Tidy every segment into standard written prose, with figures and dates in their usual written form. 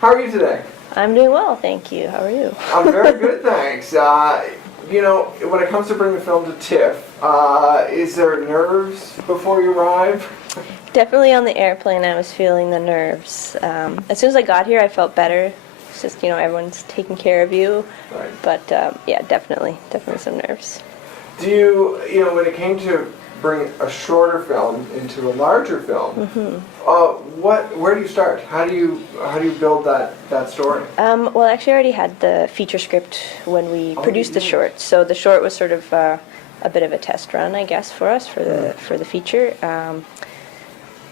How are you today? I'm doing well, thank you. How are you? I'm very good, thanks. You know, when it comes to bringing film to TIFF, is there nerves before you arrive? Definitely on the airplane I was feeling the nerves. As soon as I got here I felt better. It's just, everyone's taking care of you. Right. But yeah, definitely some nerves. Do you, when it came to bring a shorter film into a larger film, where do you start? How do you build that story? Well, actually I already had the feature script when we produced the short. So the short was sort of a bit of a test run, I guess, for us, for the feature.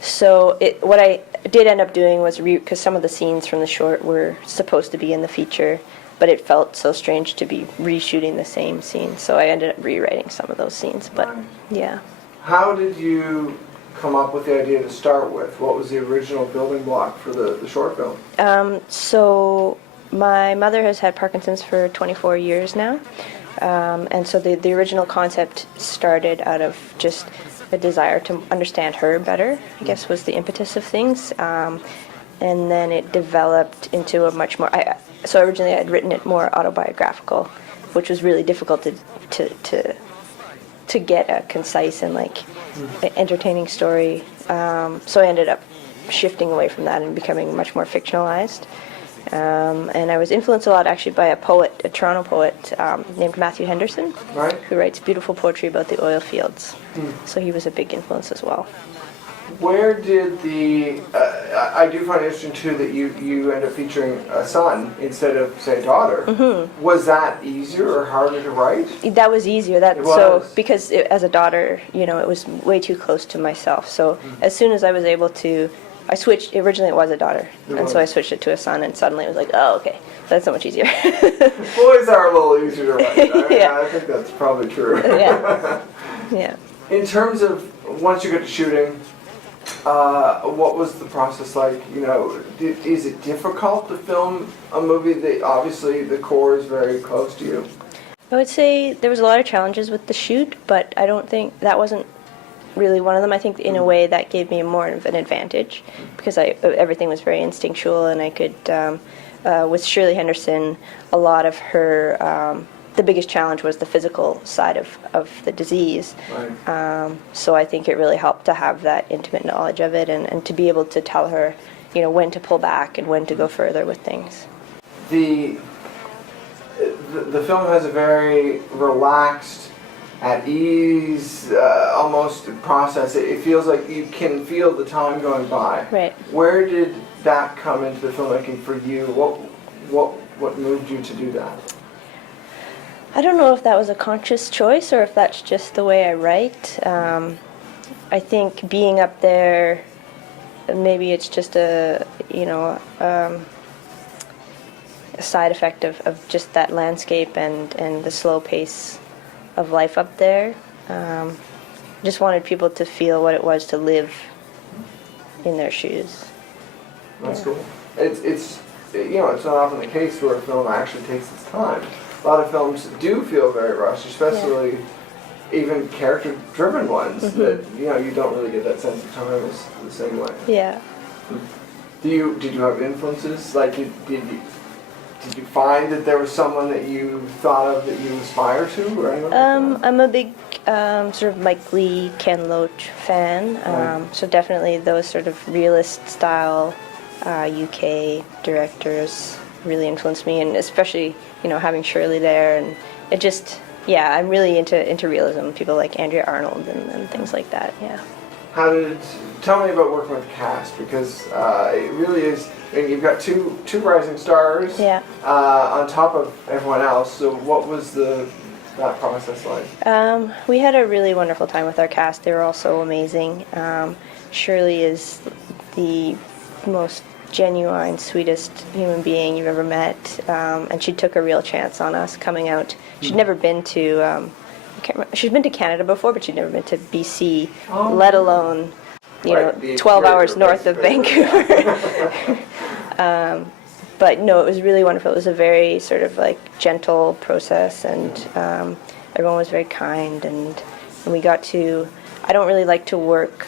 So what I did end up doing was, because some of the scenes from the short were supposed to be in the feature, but it felt so strange to be reshooting the same scene, so I ended up rewriting some of those scenes, but yeah. How did you come up with the idea to start with? What was the original building block for the short film? So my mother has had Parkinson's for 24 years now, and so the original concept started out of just a desire to understand her better, I guess, was the impetus of things. And then it developed into a much more... So originally I'd written it more autobiographical, which was really difficult to get a concise and entertaining story. So I ended up shifting away from that and becoming much more fictionalized. And I was influenced a lot actually by a Toronto poet named Matthew Henderson, who writes beautiful poetry about the oil fields. So he was a big influence as well. Where did I do find it interesting too that you end up featuring a son instead of, say, a daughter. Was that easier or harder to write? That was easier. So because as a daughter, it was way too close to myself. So as soon as I was able to, I switched. Originally it was a daughter, so I switched it to a son, and suddenly it was like, oh, okay, that's so much easier. Boys are a little easier to write. I think that's probably true. Yeah. In terms of once you get to shooting, what was the process like? Is it difficult to film a movie that obviously the core is very close to you? I would say there was a lot of challenges with the shoot, but I don't think that wasn't really one of them. I think in a way that gave me more of an advantage because everything was very instinctual, and I could, with Shirley Henderson, a lot of her, the biggest challenge was the physical side of the disease. So I think it really helped to have that intimate knowledge of it and to be able to tell her, when to pull back and when to go further with things. The film has a very relaxed, at ease, almost process. It feels like you can feel the time going by. Right. Where did that come into the filmmaking for you? What moved you to do that? I don't know if that was a conscious choice or if that's just the way I write. I think being up there, maybe it's just a side effect of just that landscape and the slow pace of life up there. Just wanted people to feel what it was to live in their shoes. That's cool. It's not often the case where a film actually takes its time. A lot of films do feel very rushed, especially even character-driven ones that you don't really get that sense of time the same way. Yeah. Did you have influences? Did you find that there was someone that you thought of that you aspire to, or anyone? I'm a big sort of Mike Leigh, Ken Loach fan. So definitely those sort of realist style UK directors really influenced me, and especially having Shirley there, and it just I'm really into realism. People like Andrea Arnold and things like that. Yeah. Tell me about working with the cast, because it really is. I mean, you've got two rising stars on top of everyone else. So what was that process like? We had a really wonderful time with our cast. They were all so amazing. Shirley is the most genuine, sweetest human being you've ever met, and she took a real chance on us coming out. She'd never been to. She'd been to Canada before, but she'd never been to BC, let alone 12 hours north of Vancouver. But no, it was really wonderful. It was a very sort of gentle process, and everyone was very kind, and we got to. I don't really like to work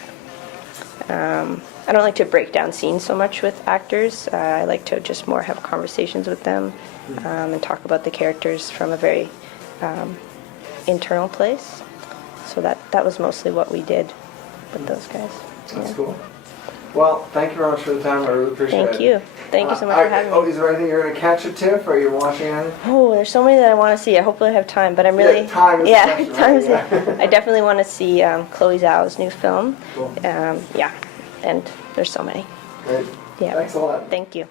I don't like to break down scenes so much with actors. I like to just more have conversations with them and talk about the characters from a very internal place. So that was mostly what we did with those guys. That's cool. Well, thank you very much for the time. I really appreciate it. Thank you. Thank you so much for having me. Oh, is there anything you're going to catch at TIFF? Are you watching anything? Oh, there's so many that I want to see. I hopefully have time, but I'm really... Yeah, time is the question, time right? is Yeah. I definitely want to see Chloe Zhao's new film. Cool. Yeah, and there's so many. Great. Yeah. Thanks a lot. Thank you.